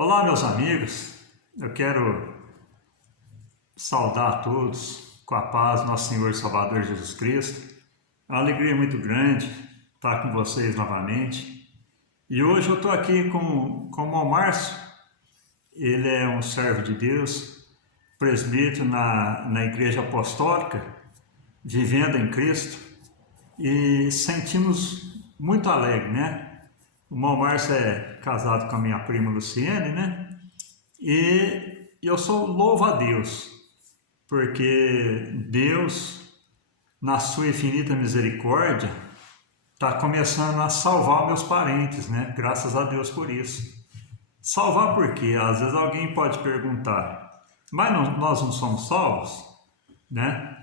Olá, meus amigos. Eu quero saudar a todos com a paz do nosso Senhor e Salvador Jesus Cristo. É uma alegria muito grande estar com vocês novamente. E hoje eu estou aqui com o irmão Márcio. Ele é um servo de Deus, presbítero na Igreja Apostólica, vivendo em Cristo, e sentimos muito alegre, né? O irmão Márcio é casado com a minha prima Luciene, né? E eu sou louvo a Deus, porque Deus, na sua infinita misericórdia, está começando a salvar meus parentes, né? Graças a Deus por isso. Salvar por quê? Às vezes alguém pode perguntar, mas nós não somos salvos, né?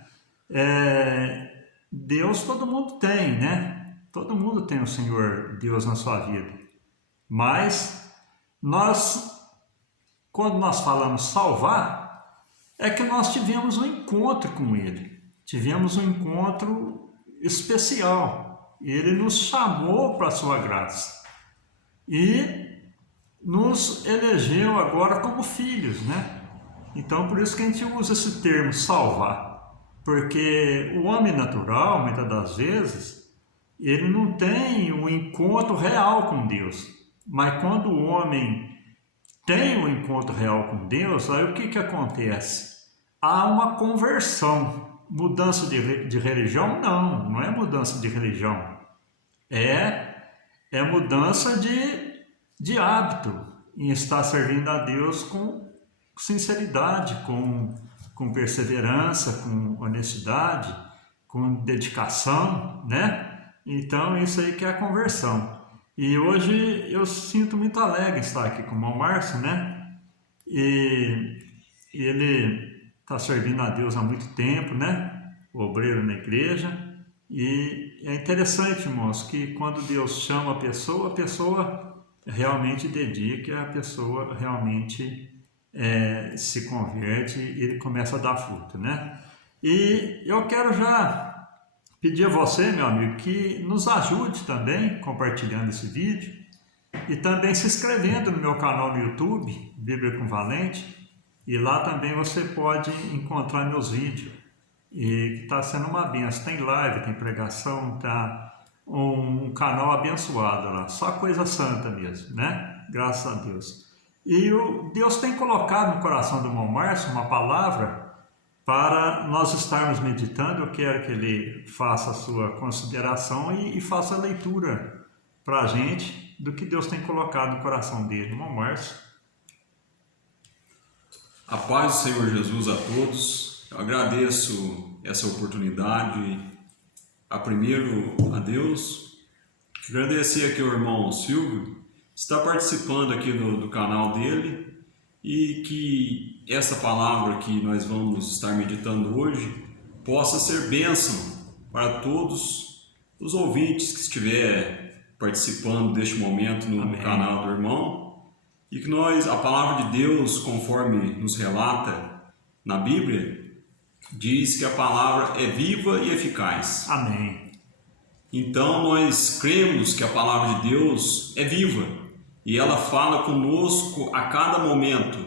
Deus todo mundo tem, né? Todo mundo tem o Senhor Deus na sua vida. Mas quando nós falamos salvar, é que nós tivemos um encontro com Ele. Tivemos um encontro especial. Ele nos chamou para a sua graça. E nos elegeu agora como filhos, né? Então, por isso que a gente usa esse termo salvar. Porque o homem natural, muitas das vezes, ele não tem um encontro real com Deus. Mas quando o homem tem um encontro real com Deus, aí o que acontece? Há uma conversão. Mudança de religião? Não é mudança de religião. É mudança de hábito em estar servindo a Deus com sinceridade, com perseverança, com honestidade, com dedicação, né? Então, isso aí que é a conversão. E hoje eu sinto muito alegre estar aqui com o irmão Márcio, né? E ele está servindo a Deus há muito tempo, né? Obreiro na igreja. E é interessante, irmãos, que quando Deus chama a pessoa realmente dedica, a pessoa realmente se converte e ele começa a dar fruto, né? E eu quero já pedir a você, meu amigo, que nos ajude também compartilhando esse vídeo e também se inscrevendo no meu canal no YouTube, Bíblia com Valente, e lá também você pode encontrar meus vídeos, e está sendo uma benção. Tem live, tem pregação, tá um canal abençoado lá, só coisa santa mesmo, né? Graças a Deus. E Deus tem colocado no coração do irmão Márcio uma palavra para nós estarmos meditando. Eu quero que ele faça a sua consideração e faça a leitura para a gente do que Deus tem colocado no coração dele. Irmão Márcio. A paz do Senhor Jesus a todos. Eu agradeço essa oportunidade, primeiro a Deus. Agradecer aqui ao irmão Silvio, que está participando aqui do canal dele, e que essa palavra que nós vamos estar meditando hoje possa ser bênção para todos os ouvintes que estiver participando deste momento no canal do irmão, e que a palavra de Deus, conforme nos relata na Bíblia, diz que a palavra é viva e eficaz. Amém. Então nós cremos que a palavra de Deus é viva e ela fala conosco a cada momento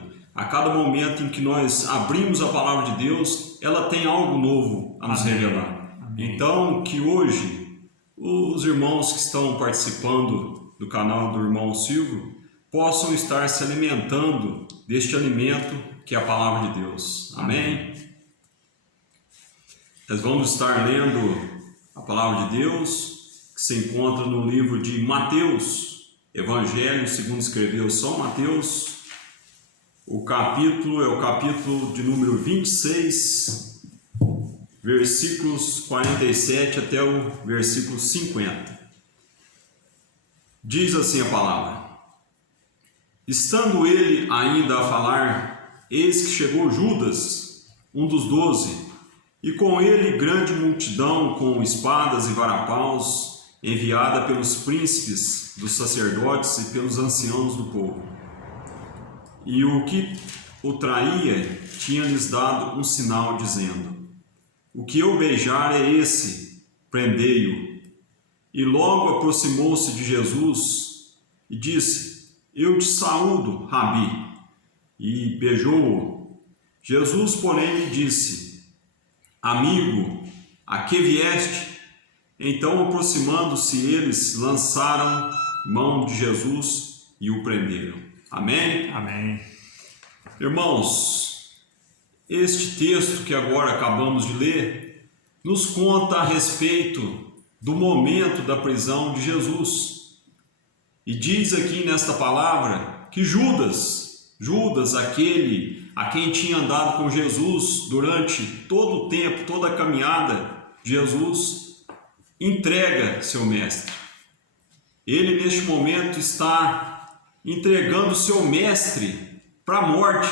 em que nós abrimos a palavra de Deus, ela tem algo novo a nos revelar. Amém. Então, que hoje os irmãos que estão participando do canal do irmão Silvio possam estar se alimentando deste alimento que é a palavra de Deus. Amém? Nós vamos estar lendo a palavra de Deus, que se encontra no livro de Mateus, Evangelho segundo escreveu São Mateus. O capítulo é o capítulo de número 26, versículos 47 até o versículo 50. Diz assim a palavra: Estando ele ainda a falar, eis que chegou Judas, um dos 12, e com ele grande multidão com espadas e varapaus, enviada pelos príncipes dos sacerdotes e pelos anciãos do povo. E o que o traía tinha-lhes dado um sinal, dizendo: O que eu beijar é esse, prendei-o. E logo aproximou-se de Jesus e disse: eu te saúdo, Rabi, e beijou-o. Jesus, porém, lhe disse: amigo, a que vieste? Então, aproximando-se eles, lançaram mão de Jesus e o prenderam. Amém? Amém. Irmãos, este texto que agora acabamos de ler nos conta a respeito do momento da prisão de Jesus. E diz aqui nesta palavra que Judas, aquele a quem tinha andado com Jesus durante todo o tempo, toda a caminhada de Jesus, entrega seu mestre. Ele neste momento está entregando seu mestre para a morte.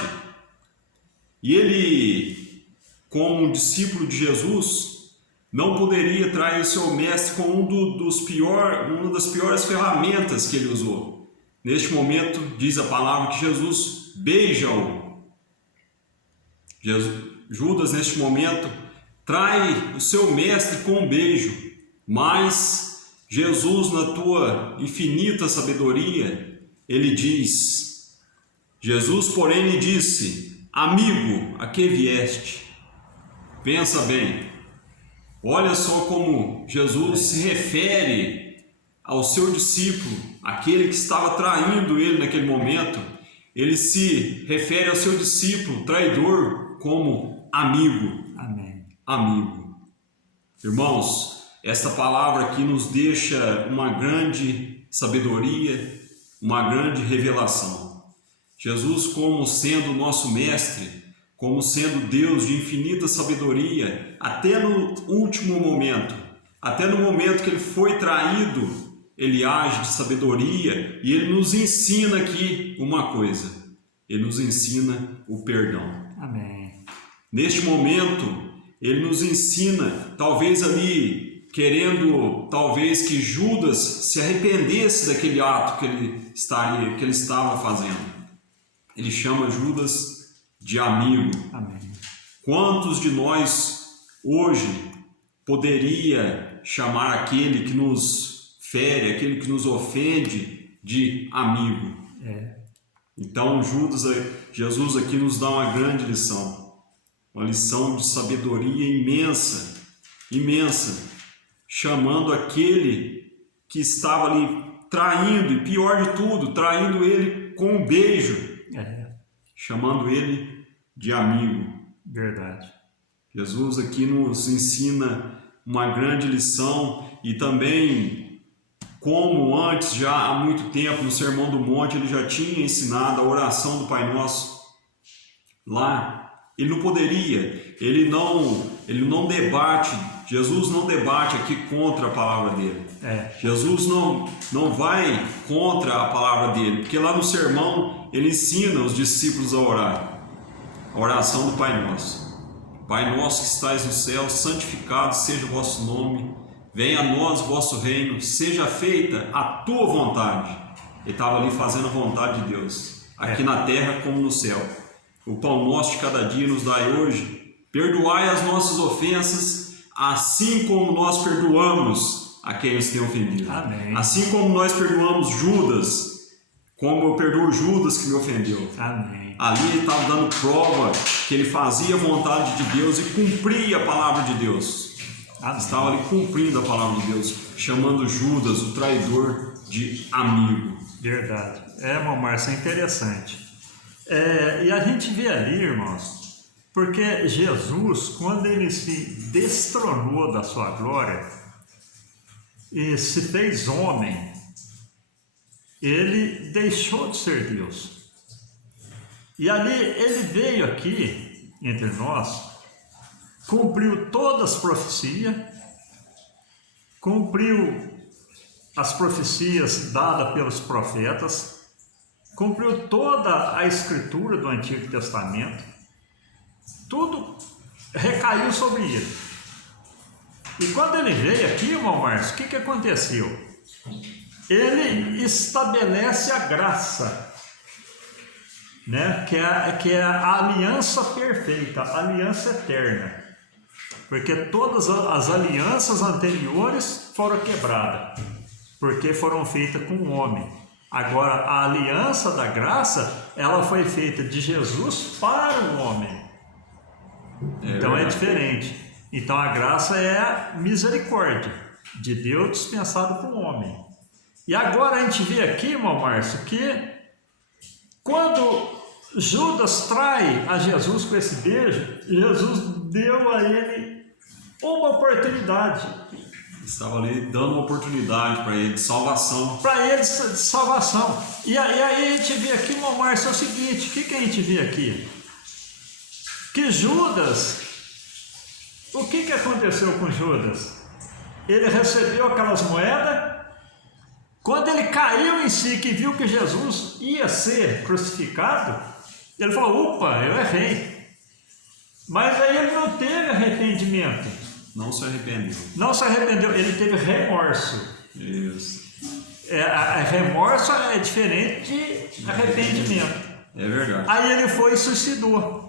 E ele, como um discípulo de Jesus, não poderia trair seu mestre com uma das piores ferramentas que ele usou. Neste momento, diz a palavra que Jesus beija-o. Judas, neste momento, trai o seu mestre com um beijo, mas Jesus, na tua infinita sabedoria, ele diz: Jesus, porém, lhe disse: amigo, a que vieste? Pensa bem, olha só como Jesus se refere ao seu discípulo, aquele que estava traindo ele naquele momento. Ele se refere ao seu discípulo traidor como amigo. Amém. Amigo. Irmãos, esta palavra aqui nos deixa uma grande sabedoria, uma grande revelação. Jesus, como sendo nosso mestre, como sendo Deus de infinita sabedoria, até no último momento, até no momento que ele foi traído, ele age de sabedoria e ele nos ensina aqui uma coisa. Ele nos ensina o perdão. Amém. Neste momento, ele nos ensina, talvez ali, querendo talvez que Judas se arrependesse daquele ato que ele estava fazendo. Ele chama Judas de amigo. Amém. Quantos de nós hoje poderia chamar aquele que nos fere, aquele que nos ofende de amigo? Então Jesus aqui nos dá uma grande lição, uma lição de sabedoria imensa, chamando aquele que estava ali traindo, e pior de tudo, traindo ele com um beijo, chamando ele de amigo. Verdade. Jesus aqui nos ensina uma grande lição, e também como antes, já há muito tempo, no Sermão do Monte, ele já tinha ensinado a oração do Pai Nosso. Lá, ele não poderia, ele não debate, Jesus não debate aqui contra a palavra dele. Jesus não vai contra a palavra dele, porque lá no sermão ele ensina os discípulos a orar, a oração do Pai Nosso. Pai nosso que estais no céu, santificado seja o vosso nome, venha a nós o vosso reino, seja feita a tua vontade. Ele estava ali fazendo a vontade de Deus, aqui na terra como no céu. O pão nosso de cada dia nos dai hoje, perdoai as nossas ofensas, assim como nós perdoamos a quem nos tem ofendido. Amém. Assim como nós perdoamos Judas, como eu perdoo Judas que me ofendeu. Amém. Ali ele estava dando prova que ele fazia a vontade de Deus e cumpria a palavra de Deus. Amém. Estava ali cumprindo a palavra de Deus, chamando Judas, o traidor, de amigo. Verdade. Irmão Márcio, é interessante. E a gente vê ali, irmãos, porque Jesus, quando ele se destronou da sua glória e se fez homem, ele deixou de ser Deus. E ali ele veio aqui entre nós, cumpriu todas as profecias, cumpriu as profecias dadas pelos profetas, cumpriu toda a escritura do Antigo Testamento, tudo recaiu sobre ele. E quando ele veio aqui, irmão Márcio, o que aconteceu? Ele estabelece a graça, né? que é a aliança perfeita, a aliança eterna. Porque todas as alianças anteriores foram quebradas, porque foram feitas com o homem. Agora, a aliança da graça, ela foi feita de Jesus para o homem. Então é diferente. Então a graça é a misericórdia de Deus dispensado para o homem. E agora a gente vê aqui, irmão Márcio, que quando Judas trai a Jesus com esse beijo, Jesus deu a ele uma oportunidade. Estava ali dando uma oportunidade para ele de salvação. Para ele de salvação. E aí a gente vê aqui, irmão Márcio, é o seguinte: o que a gente vê aqui? Que Judas, o que aconteceu com Judas? Ele recebeu aquelas moedas. Quando ele caiu em si, que viu que Jesus ia ser crucificado, ele falou: opa, eu errei. Mas aí ele não teve arrependimento. Não se arrependeu. Não se arrependeu, ele teve remorso. Isso. Remorso é diferente de arrependimento. É verdade. Aí ele foi e suicidou.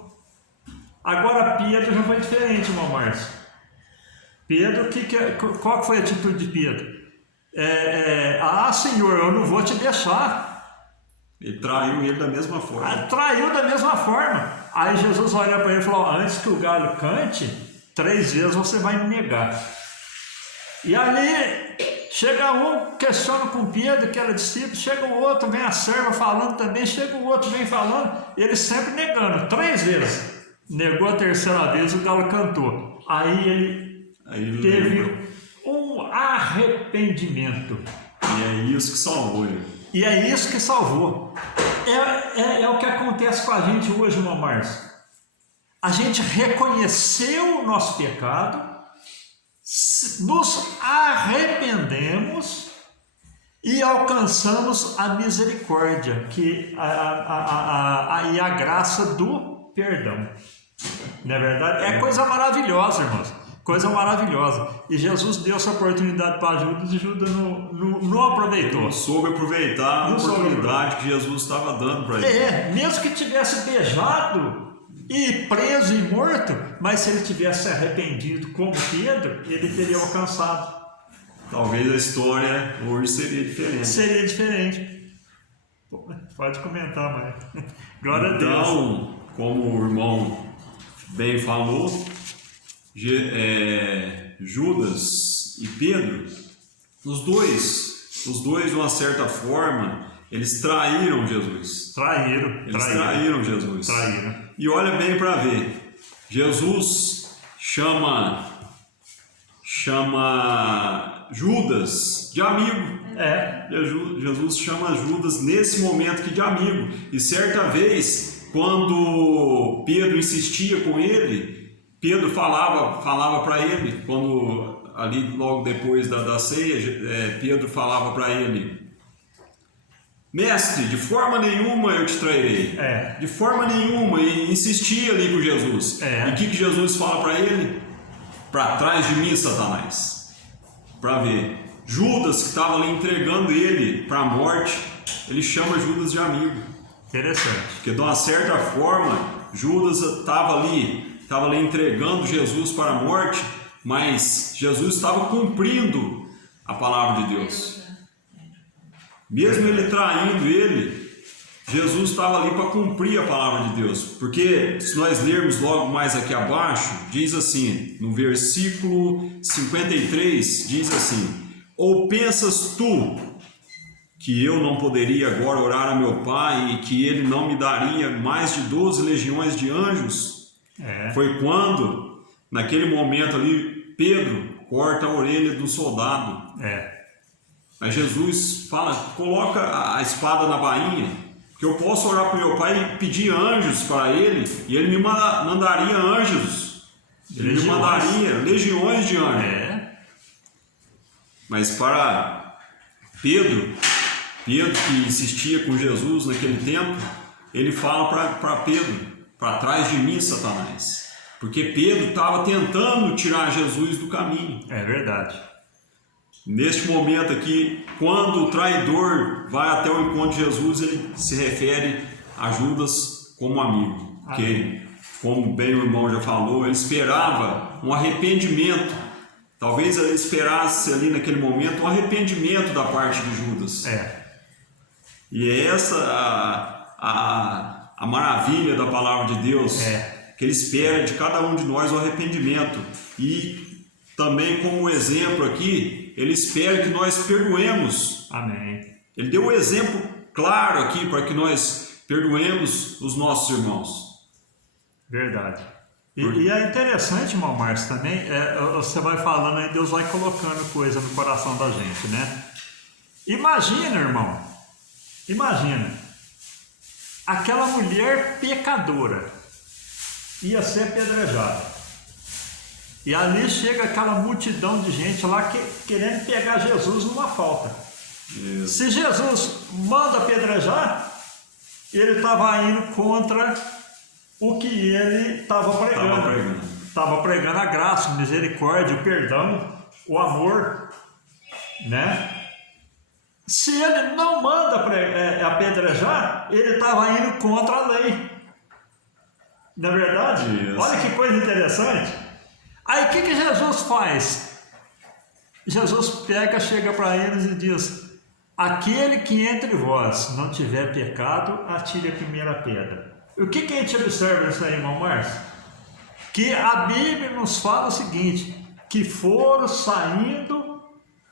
Agora Pedro já foi diferente, irmão Márcio. Pedro, qual foi a atitude de Pedro? Senhor, eu não vou te deixar. Ele traiu ele da mesma forma. Traiu da mesma forma. Aí Jesus olha para ele e falou: antes que o galho cante, 3 vezes você vai me negar. E ali chega um, questiona com Pedro, que era discípulo, chega o outro, vem a serva falando também, chega o outro, vem falando, ele sempre negando, 3 vezes. Negou a 3ª vez, o galo cantou. Aí ele teve um arrependimento. E é isso que salvou ele. E é isso que salvou. É o que acontece com a gente hoje, irmão Márcio. A gente reconheceu o nosso pecado, nos arrependemos e alcançamos a misericórdia e a graça do perdão. Não é verdade? É coisa maravilhosa, irmãos. Coisa maravilhosa. E Jesus deu essa oportunidade para Judas e Judas não aproveitou. Não soube aproveitar a oportunidade que Jesus estava dando para ele. Mesmo que tivesse beijado e preso e morto, mas se ele tivesse arrependido como Pedro, ele teria alcançado. Talvez a história hoje seria diferente. Seria diferente. Pode comentar, mãe. Glória a Deus. Então, como o irmão bem falou, Judas e Pedro, os dois de uma certa forma, eles traíram Jesus. Traíram Jesus. E olha bem para ver, Jesus chama Judas de amigo. Jesus chama Judas nesse momento aqui de amigo. E certa vez, quando Pedro insistia com ele, Pedro falava para ele, quando ali logo depois da ceia, Pedro falava para ele: mestre, de forma nenhuma eu te trairei. De forma nenhuma. E insistia ali com Jesus. E o que Jesus fala para ele? Para trás de mim, Satanás. Para ver. Judas, que estava ali entregando ele para a morte, ele chama Judas de amigo. Interessante. Porque de uma certa forma, Judas estava ali entregando Jesus para a morte, mas Jesus estava cumprindo a palavra de Deus. Mesmo ele traindo ele, Jesus estava ali para cumprir a palavra de Deus. Porque se nós lermos logo mais aqui abaixo, diz assim, no versículo 53, diz assim: ou pensas tu que eu não poderia agora orar a meu Pai e que ele não me daria mais de 12 legiões de anjos? Foi quando, naquele momento ali, Pedro corta a orelha do soldado. Mas Jesus fala: coloca a espada na bainha, que eu posso orar para o meu Pai e pedir anjos para ele, e ele me mandaria anjos. Ele me mandaria legiões de anjos. Mas para Pedro que insistia com Jesus naquele tempo, ele fala para Pedro: para trás de mim, Satanás. Porque Pedro estava tentando tirar Jesus do caminho. É verdade. Neste momento aqui, quando o traidor vai até o encontro de Jesus, ele se refere a Judas como amigo. Porque, como bem o irmão já falou, ele esperava um arrependimento. Talvez ele esperasse ali naquele momento um arrependimento da parte de Judas. E é essa a maravilha da palavra de Deus, que Ele espera de cada um de nós o arrependimento. E também, como exemplo aqui, Ele espera que nós perdoemos. Amém. Ele deu um exemplo claro aqui para que nós perdoemos os nossos irmãos. Verdade. E é interessante, irmão Márcio, também, você vai falando aí, Deus vai colocando coisa no coração da gente, né? Imagina, irmão, aquela mulher pecadora ia ser apedrejada. E ali chega aquela multidão de gente lá querendo pegar Jesus numa falta. Isso. Se Jesus manda apedrejar, ele estava indo contra o que ele estava pregando. Estava pregando a graça, a misericórdia, o perdão, o amor, né? Se ele não manda apedrejar, ele estava indo contra a lei. Não é verdade? Isso. Olha que coisa interessante. Aí o que Jesus faz? Jesus chega para eles e diz: aquele que entre vós não tiver pecado, atire a primeira pedra. O que a gente observa nisso aí, irmão Márcio? Que a Bíblia nos fala o seguinte, que foram saindo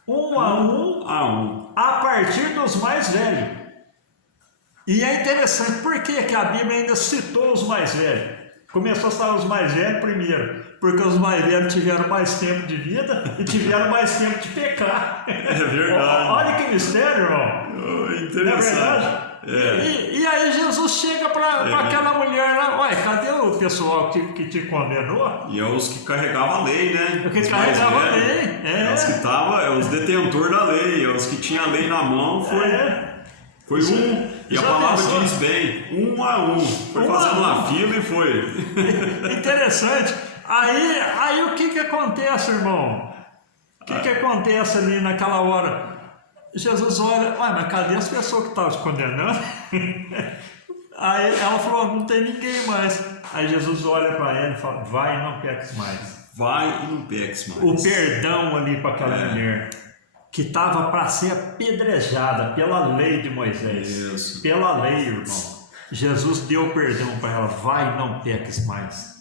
um a um a partir dos mais velhos. E é interessante, por que a Bíblia ainda citou os mais velhos? Começou a citar os mais velhos primeiro, porque os mais velhos tiveram mais tempo de vida e tiveram mais tempo de pecar. É verdade. Olha que mistério, irmão. Interessante. Não é verdade? E aí Jesus chega para aquela mulher lá, ué, cadê o pessoal que te condenou? E é os que carregavam a lei, né? Os que carregavam a lei. É os que estavam, os detentores da lei, é os que tinham a lei na mão, foi um, e a palavra diz bem, um a um, foi fazendo uma fila e foi. Interessante. Aí o que acontece, irmão? O que acontece ali naquela hora? Jesus olha, mas cadê as pessoas que estavam te condenando? Aí ela falou, não tem ninguém mais. Aí Jesus olha para ela e fala, vai e não peques mais. Vai e não peques mais. O perdão ali para aquela mulher que estava para ser apedrejada pela lei de Moisés. Isso. Pela lei, irmão. Jesus deu perdão para ela, vai e não peques mais.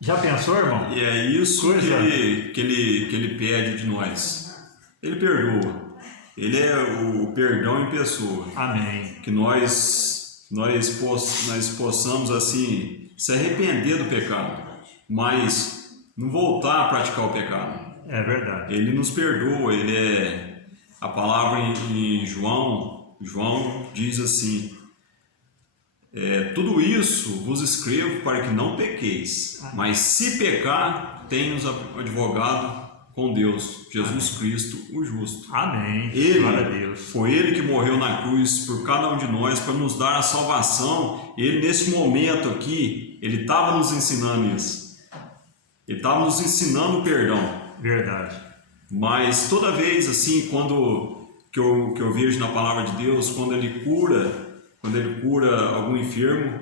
Já pensou, irmão? E é isso que ele pede de nós. Ele perdoa. Ele é o perdão em pessoa. Amém. Que nós possamos assim se arrepender do pecado, mas não voltar a praticar o pecado. É verdade. Ele nos perdoa. A palavra em João diz assim: tudo isso vos escrevo para que não pequeis, mas se pecar, tenhamos advogado com Deus, Jesus Cristo, o justo. Amém. Glória a Deus. Foi Ele que morreu na cruz por cada um de nós para nos dar a salvação. Ele, nesse momento aqui, Ele estava nos ensinando isso. Ele estava nos ensinando o perdão. Verdade. Mas toda vez assim, que eu vejo na palavra de Deus, quando Ele cura algum enfermo,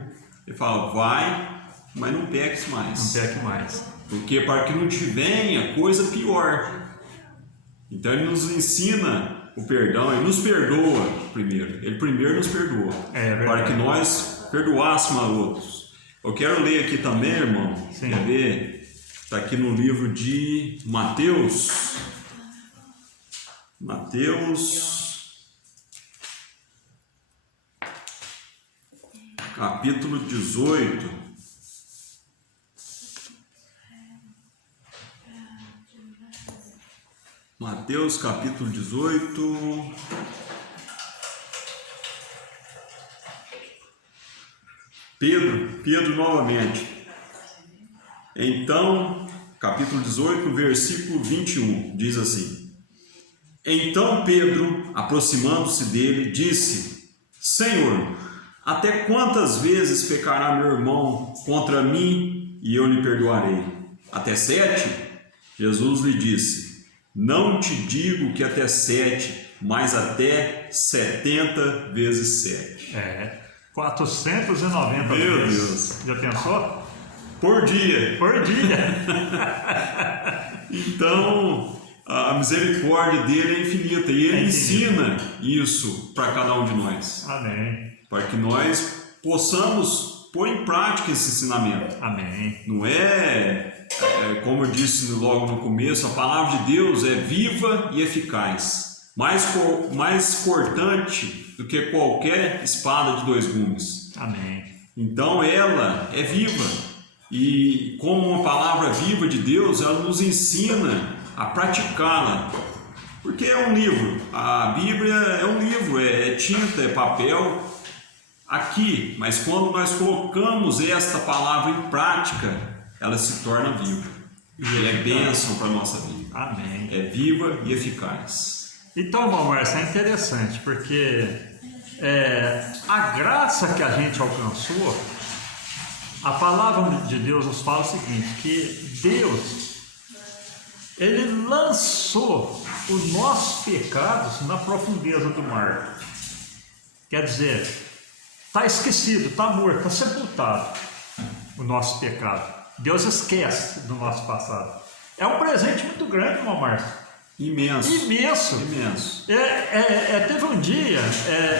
Ele fala, vai, mas não peques mais. Não peque mais. Porque para que não te venha coisa pior. Então Ele nos ensina o perdão, Ele nos perdoa primeiro. Ele primeiro nos perdoa. Para que nós perdoássemos a outros. Eu quero ler aqui também, irmão. Sim. Quer ver? Está aqui no livro de Mateus. Capítulo 18. Mateus capítulo 18. Pedro novamente. Então, capítulo 18, versículo 21, diz assim: Então Pedro, aproximando-se dele, disse: Senhor, até quantas vezes pecará meu irmão contra mim e eu lhe perdoarei? Até 7? Jesus lhe disse: Não te digo que até 7, mas até 70 vezes 7. 490 Meu vezes. Deus. Já pensou? Por dia. Por dia. Então, A misericórdia dele é infinita e ele ensina isso para cada um de nós. Amém. Para que nós possamos pôr em prática esse ensinamento. Amém. Não como eu disse logo no começo, a palavra de Deus é viva e eficaz, mais cortante do que qualquer espada de 2 gumes. Amém. Então ela é viva e como uma palavra viva de Deus, ela nos ensina a praticá-la. Porque é um livro, a Bíblia é um livro, é tinta, é papel aqui, mas quando nós colocamos esta palavra em prática, ela se torna viva e é bênção para a nossa vida. Amém. É viva e eficaz. Então, irmão Márcio, é interessante porque a graça que a gente alcançou, a palavra de Deus nos fala o seguinte, que Deus, Ele lançou os nossos pecados na profundeza do mar. Quer dizer, está esquecido, está morto, está sepultado o nosso pecado. Deus esquece do nosso passado. É um presente muito grande, irmão Márcio. Imenso. Imenso. Imenso. Teve um dia,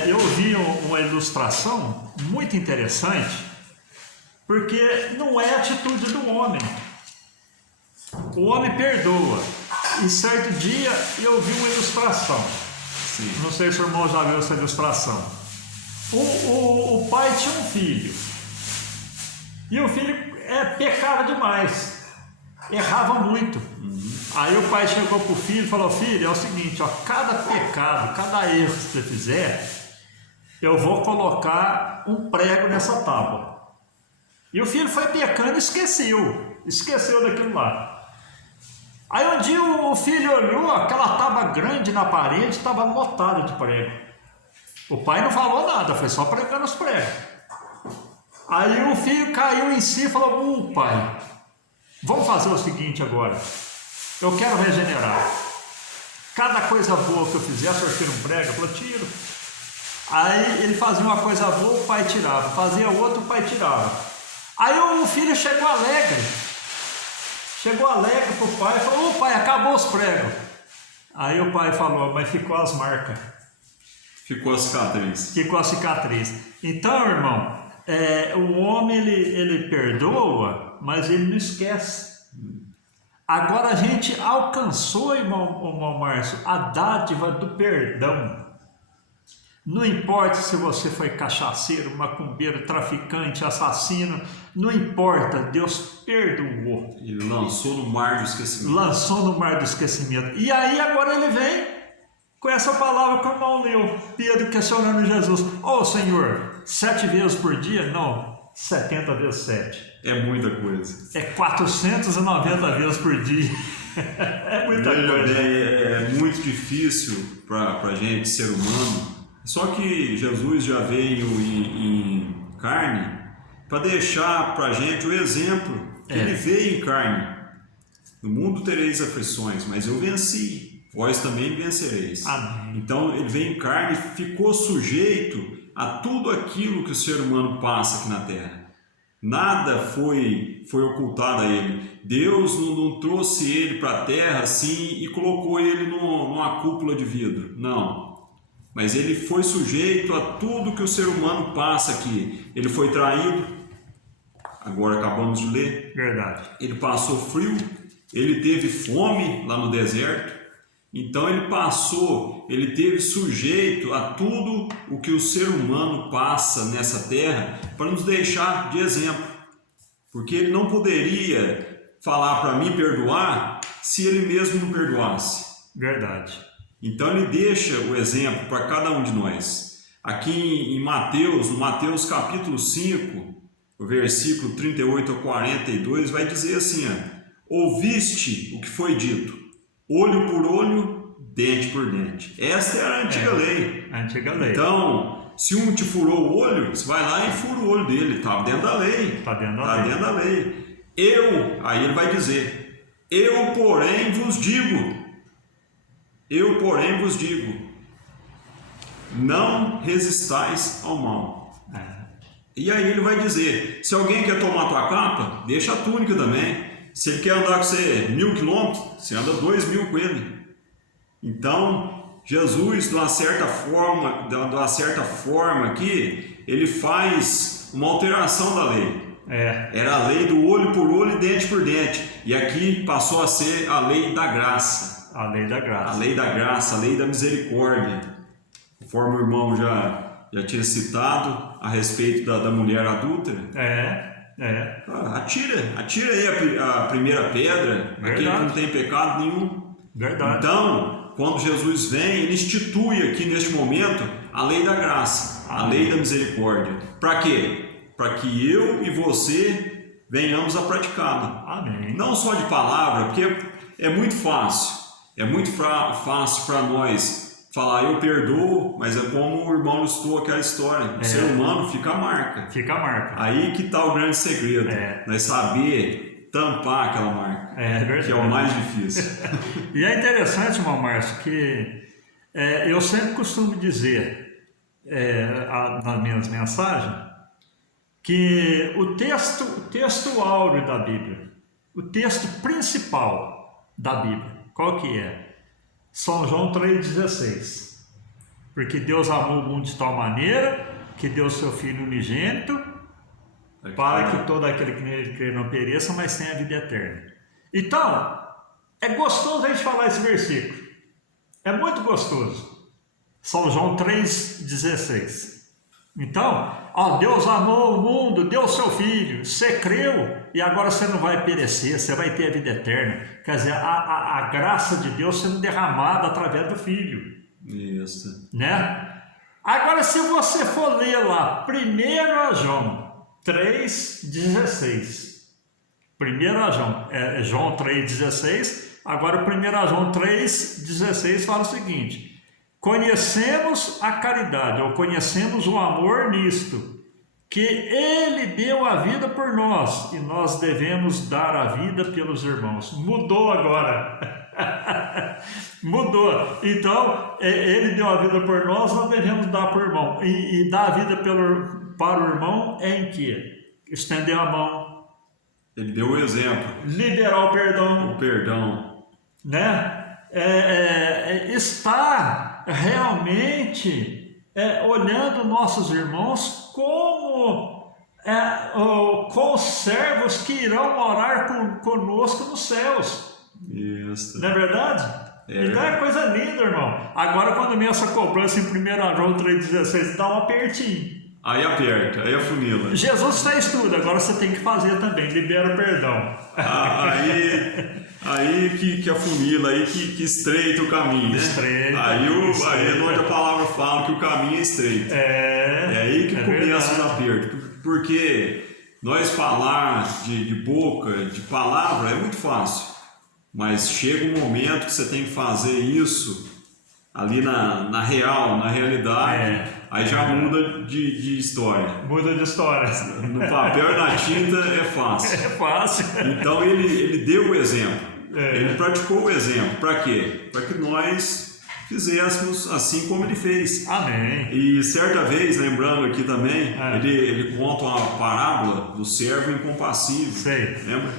eu vi uma ilustração muito interessante, porque não é a atitude do homem. O homem perdoa. E certo dia eu vi uma ilustração. Sim. Não sei se o irmão já viu essa ilustração. O pai tinha um filho. E o filho pecava demais. Errava muito. Aí o pai chegou para o filho e falou: filho, é o seguinte, ó, cada pecado, cada erro que você fizer, eu vou colocar um prego nessa tábua. E o filho foi pecando e esqueceu daquilo lá. Aí um dia o filho olhou, aquela tábua grande na parede estava lotada de prego. O pai não falou nada, foi só pregando os pregos. Aí o filho caiu em si e falou: pai, vamos fazer o seguinte agora, eu quero regenerar. Cada coisa boa que eu fizer, o senhor tira um prego? Eu falei: tiro. Aí ele fazia uma coisa boa, o pai tirava, fazia outra, o pai tirava. Aí o filho chegou alegre para o pai e falou: pai, acabou os pregos. Aí o pai falou: mas ficou as marcas. Ficou a cicatriz. Ficou a cicatriz. Então, irmão, o homem ele perdoa, mas ele não esquece. Agora a gente alcançou, irmão Márcio, a dádiva do perdão. Não importa se você foi cachaceiro, macumbeiro, traficante, assassino, não importa, Deus perdoou. Ele lançou no mar do esquecimento. Lançou no mar do esquecimento. E aí agora ele vem com essa palavra que o irmão leu, Pedro questionando Jesus: ô Senhor, 7 vezes por dia? Não, 70 vezes 7. É muita coisa. É 490 vezes por dia. É muita coisa. É muito difícil para a gente, ser humano. Só que Jesus já veio em carne para deixar para a gente o exemplo que ele veio em carne. No mundo tereis aflições, mas eu venci. Vós também vencereis. Amém. Então ele veio em carne e ficou sujeito a tudo aquilo que o ser humano passa aqui na terra. Nada foi ocultado a ele. Deus não trouxe ele para a terra assim e colocou ele numa cúpula de vidro. Não. Mas ele foi sujeito a tudo que o ser humano passa aqui. Ele foi traído. Agora acabamos de ler. Verdade. Ele passou frio. Ele teve fome lá no deserto. Então ele teve sujeito a tudo o que o ser humano passa nessa terra para nos deixar de exemplo. Porque ele não poderia falar para mim perdoar se ele mesmo não perdoasse. Verdade. Então ele deixa o exemplo para cada um de nós. Aqui em Mateus, no Mateus capítulo 5, o versículo 38 a 42, vai dizer assim: ouviste o que foi dito, olho por olho, dente por dente. Esta era a antiga lei. A antiga lei. Então, se um te furou o olho, você vai lá e fura o olho dele. Está dentro da lei. Está dentro da lei. Aí ele vai dizer: eu, porém, vos digo, não resistais ao mal. E aí ele vai dizer: se alguém quer tomar a tua capa, deixa a túnica também. Se ele quer andar com você 1000 quilômetros, você anda 2000 com ele. Então, Jesus, de uma certa forma aqui, ele faz uma alteração da lei. Era a lei do olho por olho e dente por dente. E aqui passou a ser a lei da graça. A lei da graça. A lei da graça, a lei da misericórdia. Conforme o irmão já tinha citado a respeito da mulher adúltera. Atira aí a primeira pedra, aquele que não tem pecado nenhum. Verdade. Então, quando Jesus vem, ele institui aqui neste momento a lei da graça, a lei da misericórdia. Para quê? Para que eu e você venhamos a praticá-la. Amém. Não só de palavra, porque é muito fácil. É muito fácil para nós falar, eu perdoo, mas é como o irmão ilustrou aquela história. O ser humano fica a marca. Fica a marca. Aí que está o grande segredo. Nós saber tampar aquela marca. Verdade. Que é o mais difícil. E é interessante, irmão Márcio, que eu sempre costumo dizer nas minhas mensagens que o texto áureo da Bíblia, o texto principal da Bíblia, qual que é? São João 3,16. Porque Deus amou o mundo de tal maneira que deu seu Filho unigênito para que todo aquele que nele crê não pereça, mas tenha a vida eterna. Então, é gostoso a gente falar esse versículo. É muito gostoso. São João 3,16. Então, Deus amou o mundo, deu o seu Filho, você creu e agora você não vai perecer, você vai ter a vida eterna. Quer dizer, a graça de Deus sendo derramada através do Filho. Isso. Né? Agora, se você for ler lá, 1 João 3,16. 1 João, João 3,16. Agora, 1 João 3,16 fala o seguinte: conhecemos a caridade, ou conhecemos o amor nisto, que Ele deu a vida por nós, e nós devemos dar a vida pelos irmãos. Mudou agora. Mudou. Então, Ele deu a vida por nós, nós devemos dar para o irmão. E dar a vida para o irmão é em quê? Estender a mão. Ele deu o exemplo. Liberar o perdão. O perdão. Né? Estar realmente olhando nossos irmãos como conservos que irão morar conosco nos céus. Isso. Não é verdade? Então é coisa linda, irmão. Agora, quando vem essa cobrança em 1 João 3,16, dá um apertinho. Aí aperta, aí afunila. Jesus fez tudo, agora você tem que fazer também, libera o perdão. Aí que afunila, aí que estreita o caminho, né? Estreita. Aí é onde a palavra fala que o caminho é estreito. É aí que começa os apertos. Porque nós falar de boca, de palavra, é muito fácil. Mas chega um momento que você tem que fazer isso ali na realidade, aí já muda de história. Muda de história. No papel e na tinta é fácil. É fácil. Então ele deu o exemplo. Ele praticou o exemplo. Para quê? Para que nós fizéssemos assim como ele fez. Amém. E certa vez, lembrando aqui também, ele conta uma parábola do servo incompassível. Sei. Lembra?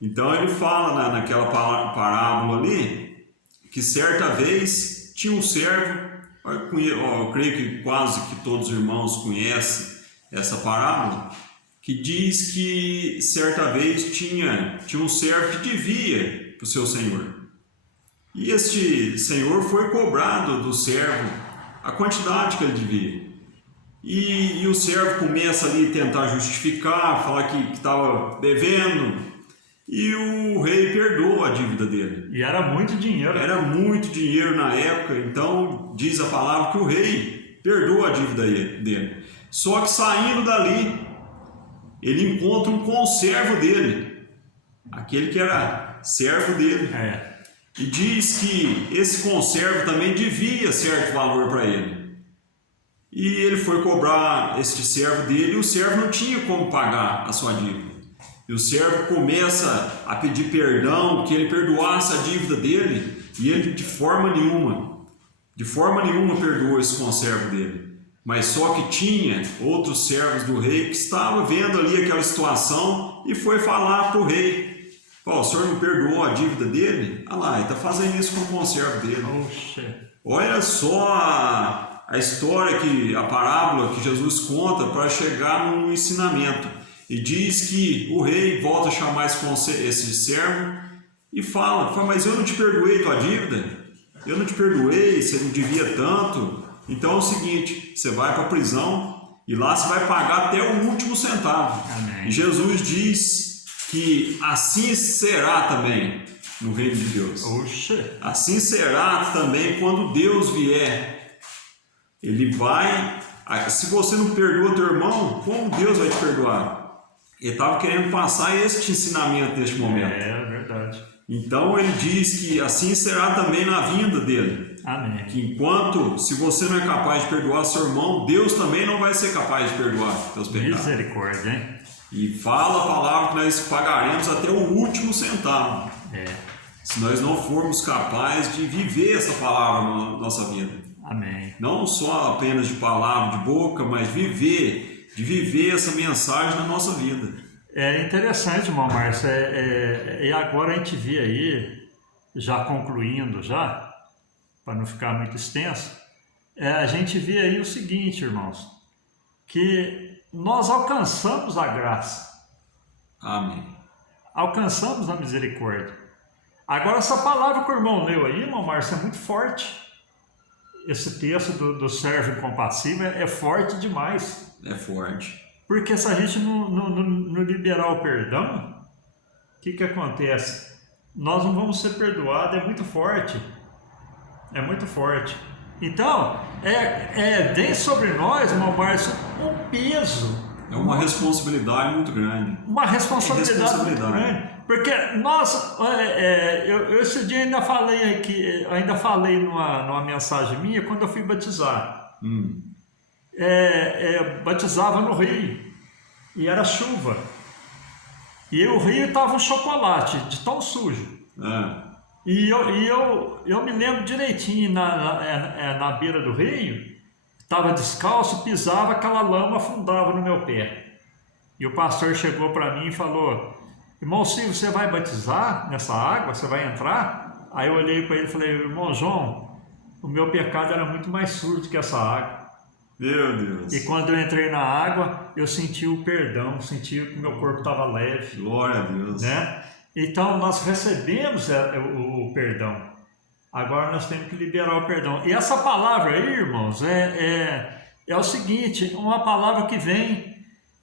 Então ele fala naquela parábola ali que certa vez tinha um servo, eu creio que quase que todos os irmãos conhecem essa parábola, que diz que certa vez tinha um servo que devia para o seu senhor. E este senhor foi cobrado do servo a quantidade que ele devia. E o servo começa ali a tentar justificar, falar que estava devendo. E o rei perdoa a dívida dele. E era muito dinheiro. Era muito dinheiro na época, então diz a palavra que o rei perdoa a dívida dele. Só que saindo dali, ele encontra um conservo dele, aquele que era servo dele. E diz que esse conservo também devia certo valor para ele. E ele foi cobrar este servo dele e o servo não tinha como pagar a sua dívida. E o servo começa a pedir perdão, que ele perdoasse a dívida dele, e ele de forma nenhuma perdoou esse conservo dele. Mas só que tinha outros servos do rei que estavam vendo ali aquela situação e foi falar para o rei Ó, o senhor não perdoou a dívida dele? Ah lá, ele está fazendo isso com o conservo dele. Oxe. Olha só a história, a parábola que Jesus conta para chegar num ensinamento. E diz que o rei volta a chamar esse servo e fala, mas eu não te perdoei tua dívida? Eu não te perdoei, você não devia tanto. Então é o seguinte, você vai para a prisão e lá você vai pagar até o último centavo. Amém. E Jesus diz que assim será também no reino de Deus. Oxe. Assim será também quando Deus vier. Ele vai... Se você não perdoa teu irmão, como Deus vai te perdoar? Ele estava querendo passar este ensinamento neste momento. É verdade. Então ele diz que assim será também na vinda dele. Amém. Que enquanto, se você não é capaz de perdoar seu irmão, Deus também não vai ser capaz de perdoar seus pecados. Misericórdia, hein? E fala a palavra que nós pagaremos até o último centavo. Se nós não formos capazes de viver essa palavra na nossa vida. Amém. Não só apenas de palavra, de boca, mas de viver essa mensagem na nossa vida. É interessante, irmão Márcio, e agora a gente vê aí, já concluindo já, para não ficar muito extenso, a gente vê aí o seguinte, irmãos, que nós alcançamos a graça. Amém. Alcançamos a misericórdia. Agora essa palavra que o irmão leu aí, irmão Márcio, é muito forte. Esse texto do servo incompassível é forte demais. É forte. Porque se a gente não liberar o perdão, o que acontece? Nós não vamos ser perdoados, é muito forte. É muito forte. Então, vem sobre nós, irmão Márcio, um peso. É uma responsabilidade muito grande. Uma responsabilidade muito grande. Porque nós, eu esse dia ainda falei numa mensagem minha quando eu fui batizar. Batizava no rio e era chuva. E o rio estava um chocolate, de tão sujo. E eu me lembro direitinho, na beira do rio, estava descalço, pisava, aquela lama afundava no meu pé. E o pastor chegou para mim e falou: irmão Silvio, você vai batizar nessa água? Você vai entrar? Aí eu olhei para ele e falei: irmão João, o meu pecado era muito mais sujo do que essa água. Meu Deus. E quando eu entrei na água, eu senti o perdão, senti que o meu corpo estava leve. Glória a Deus. Né? Então nós recebemos o perdão. Agora nós temos que liberar o perdão. E essa palavra aí, irmãos, é o seguinte, uma palavra que vem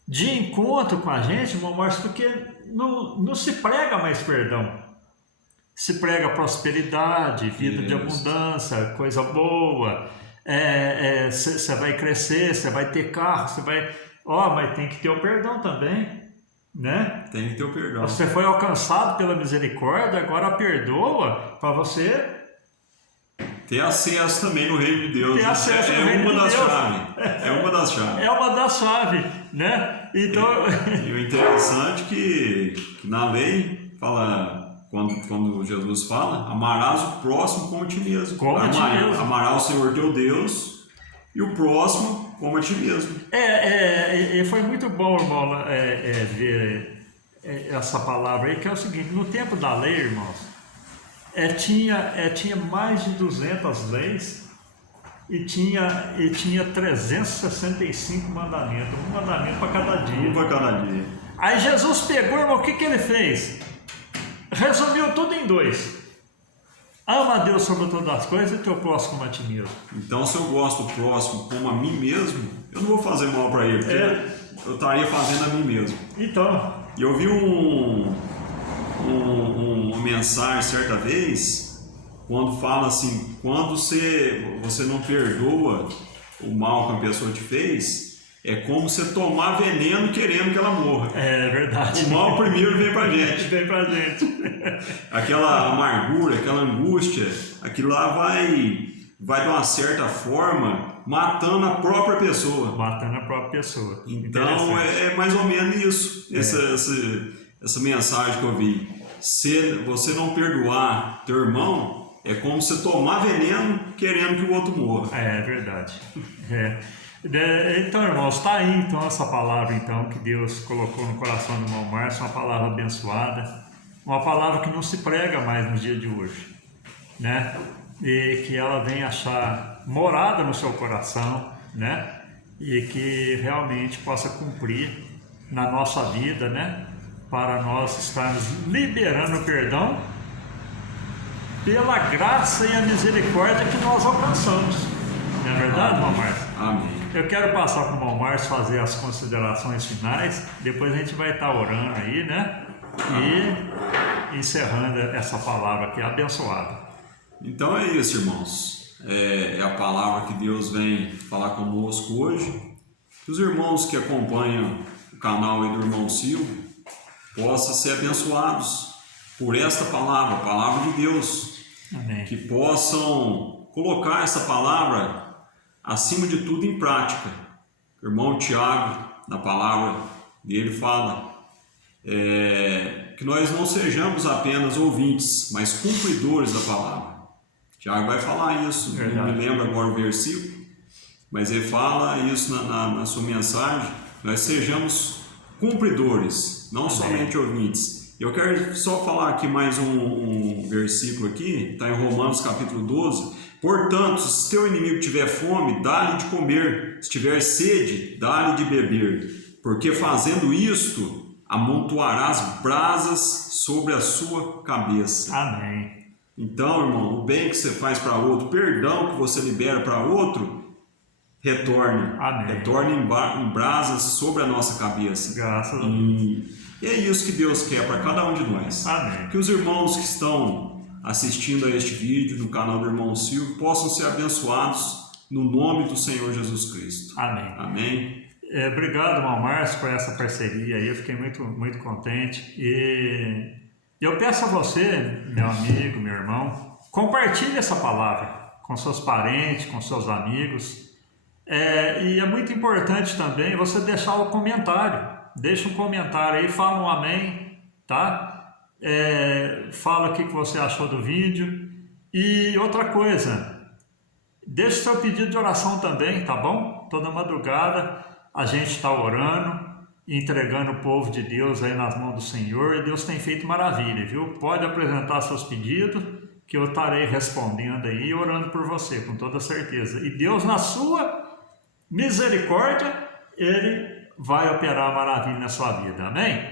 de encontro com a gente, irmão Márcio, porque não se prega mais perdão. Se prega prosperidade, vida de abundância, coisa boa. Você vai crescer, você vai ter carro, você vai... mas tem que ter o perdão também, né? Tem que ter o perdão. Você foi alcançado pela misericórdia, agora perdoa para você ter acesso também no reino de Deus. Ter acesso no reino de Deus. É uma das chaves. É uma das chaves, né? Então... E o interessante que na lei fala... Quando Jesus fala, amarás o próximo como a ti mesmo. Amarás o Senhor teu Deus e o próximo como a ti mesmo. E foi muito bom, irmão, ver essa palavra aí, que é o seguinte: no tempo da lei, irmãos, tinha mais de 200 leis e tinha 365 mandamentos, um mandamento para cada dia. Um para cada dia. Aí Jesus pegou, irmão, o que ele fez? Resumiu tudo em 2. Ama a Deus sobre todas as coisas e teu próximo como a ti mesmo. Então, se eu gosto do próximo como a mim mesmo, eu não vou fazer mal para ele, porque eu estaria fazendo a mim mesmo. Então. E eu vi uma mensagem certa vez, quando fala assim, quando você não perdoa o mal que a pessoa te fez, é como você tomar veneno querendo que ela morra. É verdade. O mal primeiro vem pra gente. Vem pra gente. Aquela amargura, aquela angústia, aquilo lá vai de uma certa forma matando a própria pessoa. Matando a própria pessoa. Então é mais ou menos isso, essa mensagem que eu vi. Se você não perdoar teu irmão, é como você tomar veneno querendo que o outro morra. É verdade. Então, irmãos, está aí então essa palavra então que Deus colocou no coração do irmão Márcio, uma palavra abençoada. uma palavra que não se prega mais no dia de hoje, né? E que ela venha achar morada no seu coração, né? E que realmente possa cumprir na nossa vida, né? Para nós estarmos liberando o perdão pela graça e a misericórdia que nós alcançamos. Não é verdade, irmão Márcio? Amém. Eu quero passar para o irmão Márcio fazer as considerações finais, depois a gente vai estar orando aí, né? E encerrando essa palavra aqui, abençoada. Então é isso, irmãos. É a palavra que Deus vem falar conosco hoje. Que os irmãos que acompanham o canal aí do irmão Silvio possam ser abençoados por esta palavra, a palavra de Deus. Amém. Que possam colocar essa palavra acima de tudo em prática. O irmão Tiago, na palavra dele, fala que nós não sejamos apenas ouvintes, mas cumpridores da palavra. Tiago vai falar isso, Verdade. não me lembro agora o versículo, mas ele fala isso na sua mensagem, nós sejamos cumpridores, não somente ouvintes. Eu quero só falar aqui mais um versículo aqui, está em Romanos capítulo 12. Portanto, se teu inimigo tiver fome, dá-lhe de comer, se tiver sede, dá-lhe de beber, porque fazendo isto, amontoarás brasas sobre a sua cabeça. Amém. Então, irmão, o bem que você faz para outro, o perdão que você libera para outro, retorne. Amém. Retorne em brasas sobre a nossa cabeça. Graças a Deus. E é isso que Deus quer para cada um de nós. Amém. Que os irmãos que estão assistindo a este vídeo no canal do irmão Silvio possam ser abençoados no nome do Senhor Jesus Cristo. Amém. Amém. Obrigado, irmão Márcio, por essa parceria aí. Eu fiquei muito contente. E eu peço a você, meu amigo, meu irmão, compartilhe essa palavra com seus parentes, com seus amigos. E é muito importante também você deixar o comentário. Deixa um comentário aí, fala um amém, tá? Fala o que você achou do vídeo. E outra coisa, deixe seu pedido de oração também, tá bom? Toda madrugada a gente está orando, entregando o povo de Deus aí nas mãos do Senhor, e Deus tem feito maravilha, viu? Pode apresentar seus pedidos, que eu estarei respondendo aí e orando por você, com toda certeza. E Deus, na sua misericórdia, Ele vai operar maravilha na sua vida, amém?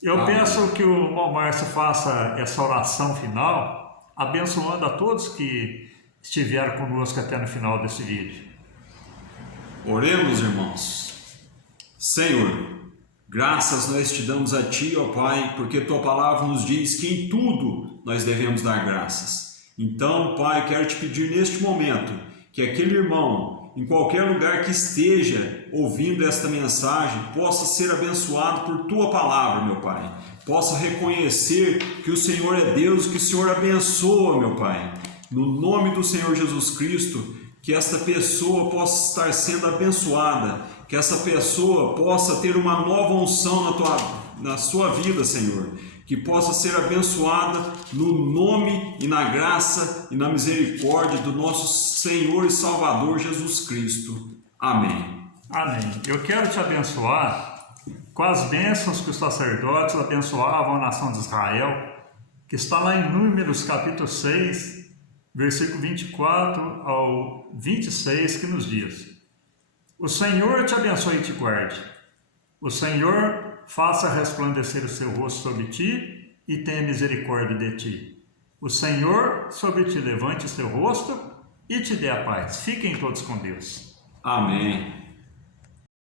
Eu Amém. peço que o irmão Márcio faça essa oração final, abençoando a todos que estiveram conosco até no final desse vídeo. Oremos, irmãos. Senhor, graças nós te damos a Ti, ó Pai, porque Tua palavra nos diz que em tudo nós devemos dar graças. Então, Pai, quero te pedir neste momento que aquele irmão, em qualquer lugar que esteja ouvindo esta mensagem, possa ser abençoado por Tua palavra, meu Pai. Possa reconhecer que o Senhor é Deus, que o Senhor abençoa, meu Pai. No nome do Senhor Jesus Cristo, que esta pessoa possa estar sendo abençoada, que essa pessoa possa ter uma nova unção na sua vida, Senhor, que possa ser abençoada no nome e na graça e na misericórdia do nosso Senhor e Salvador Jesus Cristo. Amém. Amém. Eu quero te abençoar com as bênçãos que os sacerdotes abençoavam a nação de Israel, que está lá em Números capítulo 6, versículo 24 ao 26, que nos diz: o Senhor te abençoe e te guarde. O Senhor faça resplandecer o seu rosto sobre ti e tenha misericórdia de ti. O Senhor sobre ti levante o seu rosto e te dê a paz. Fiquem todos com Deus. Amém.